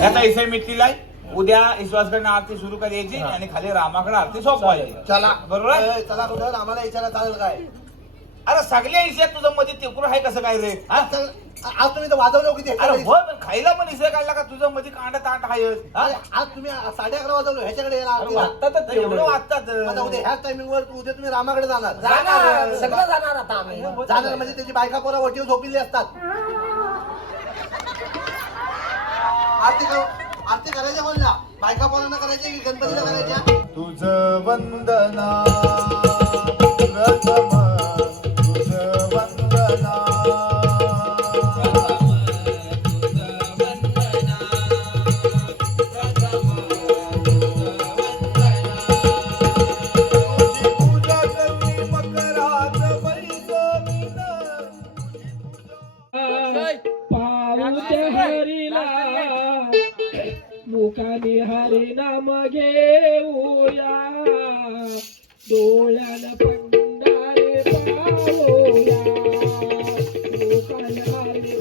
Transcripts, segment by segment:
याचा इसे मिटलेला आहे. उद्या ईश्वासकडनं आरती सुरू करायची आणि खाली रामाकडे आरती सोपवायची. चला बरोबर. चला कुठं आम्हाला विचारा चालेल काय? अरे सगळ्या इशेत तुझं मध्ये तेकून आहे कसं काय रे? आज तुम्ही तर वाजवलं किती? अरे हो पण खायला पण इसे काढला का तुझं मध्ये कांडा ताट आहे? आज तुम्ही 11:30 वाजवलो ह्याच्याकडे वाजतात एवढं वाजतात. उद्या ह्याच टायमिंग वर उद्या तुम्ही रामाकडे जाणार. सगळं जाणार आता आम्ही. जाणार म्हणजे त्याची बायका पोरा वटीवर झोपलेली असतात. आरती करायच्या बोलल्या बायका पोरांना करायच्या की गणपतीला करायच्या? तुझं वंदना प्रथम तुझं वंदना पूजा करणी मकरात बैसवीन पाऊते हरीला मुखाने हरी नाम घेऊया डोळ्याला पंडारे पावूया मुखाने हरी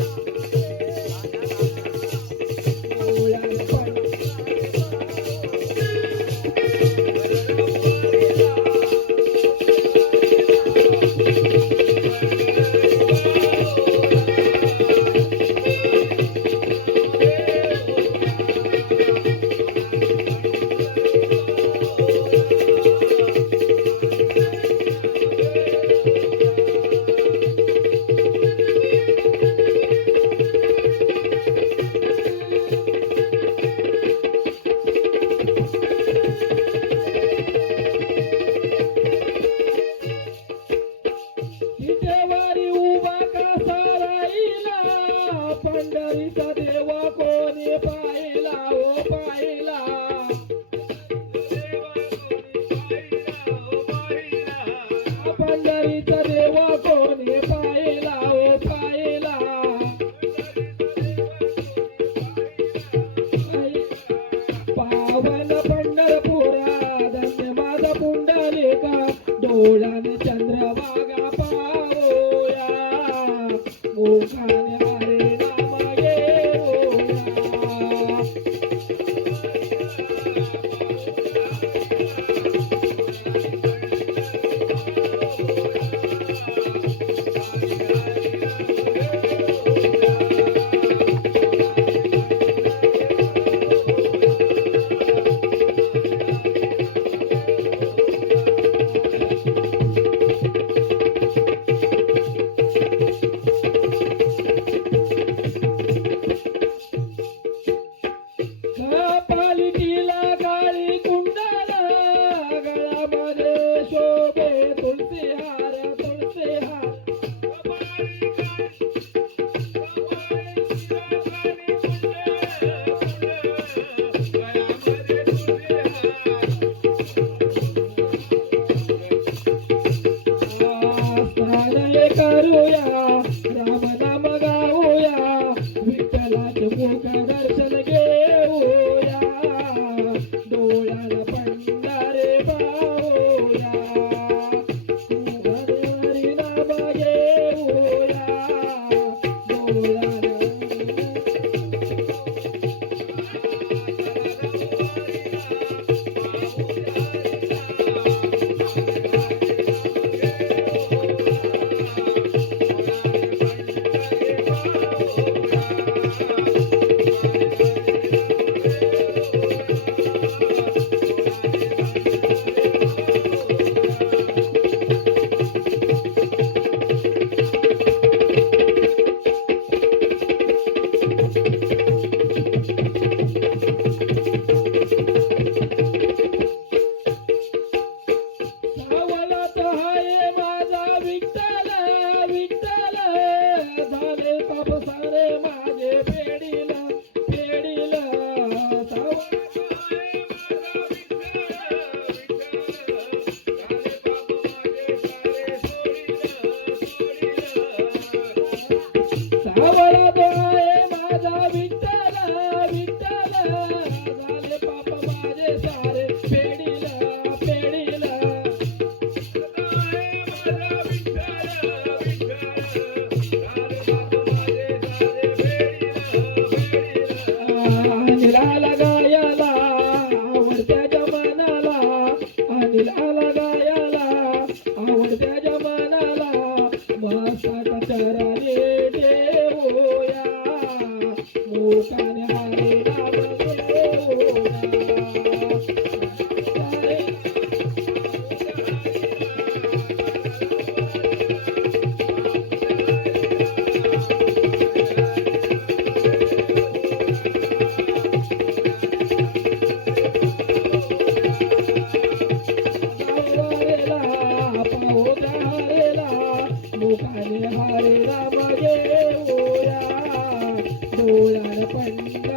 डोळ्याला पंडारे वारी उभा कसा राहिला पंढरीचा देव कोणी पाहिला ओ पाहिला पंढरीचा देव कोणी पाहिला ओ पाहिला पावन पंढरपुरा धन्य माझा पुंडलिका डोळ्याने चंद्रभागा पावोया मुखाने हरे नाम घेऊया पालिकीला काळी कुंडाला गळ्यामध्ये शोभे तुळशी हार स्नान करूया राम नाम गाऊया विठ्ठलाचे मुख दर्शन घेऊया डोळ्याला पंढारे पाहूया हरे हरी नाम घेऊया डोळ्याला सावलात हाय माझा विठ्ठल विठ्ठल झाले पाप सारे माझे फेडीला फेडीला सावलात हाय माझा विठ्ठल विठ्ठल झाले पाप माझे सारे फेडीला फेडीला अनिल आला गायाला आवडत्या जमानाला अनिल आला गायाला आवडत्या जमानाला मस्ता कचराने देवोया मुखाने हरे नाम घेऊया हरेला पाहुणा हरेला मुखाने हरे राम घेऊया डोळ्याला पंढ